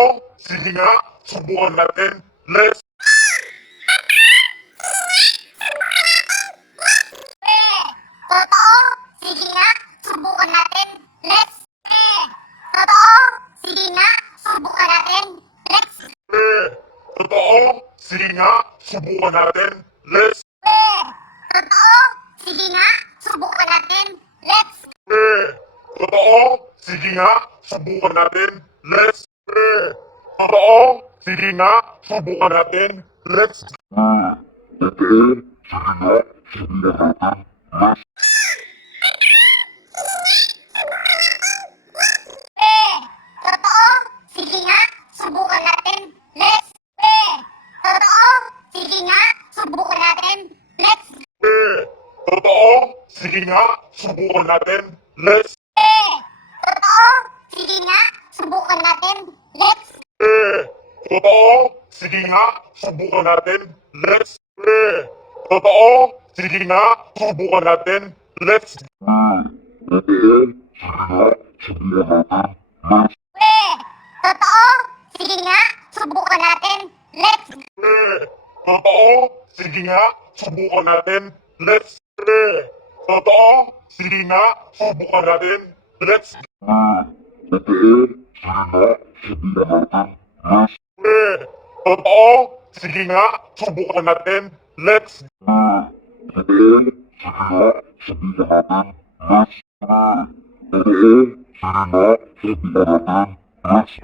Totoo? Sige nga, subukan natin. Let's... Totoo? Sige nga, subukan natin. Let's. Totoo? Sige nga, subukan natin. Let's. Totoo? Sige nga, subukan natin. Let's... Totoo? Sige nga, subukan natin. Let's. Totoo? Sige nga, subukan natin. Let's... Totoo? Sige nga, subukan natin. Let's... Totoo? Sige nga, subukan natin. Let's. Totoo? Sige nga, subukan natin. Let's. Totoo? Sige nga, subukan natin. Let's... Totoo? Sige nga, subukan natin. Let's. Totoo? Sige nga, subukan natin. Let's... Totoo? Sige nga, subukan natin. Let's... Totoo? Sige nga, subukan natin. Let's. Totoo? Sige nga, subukan natin. Let's... Totoo? Sige nga, subukan natin. Let's... Totoo? Sige nga, subukan natin. Let's...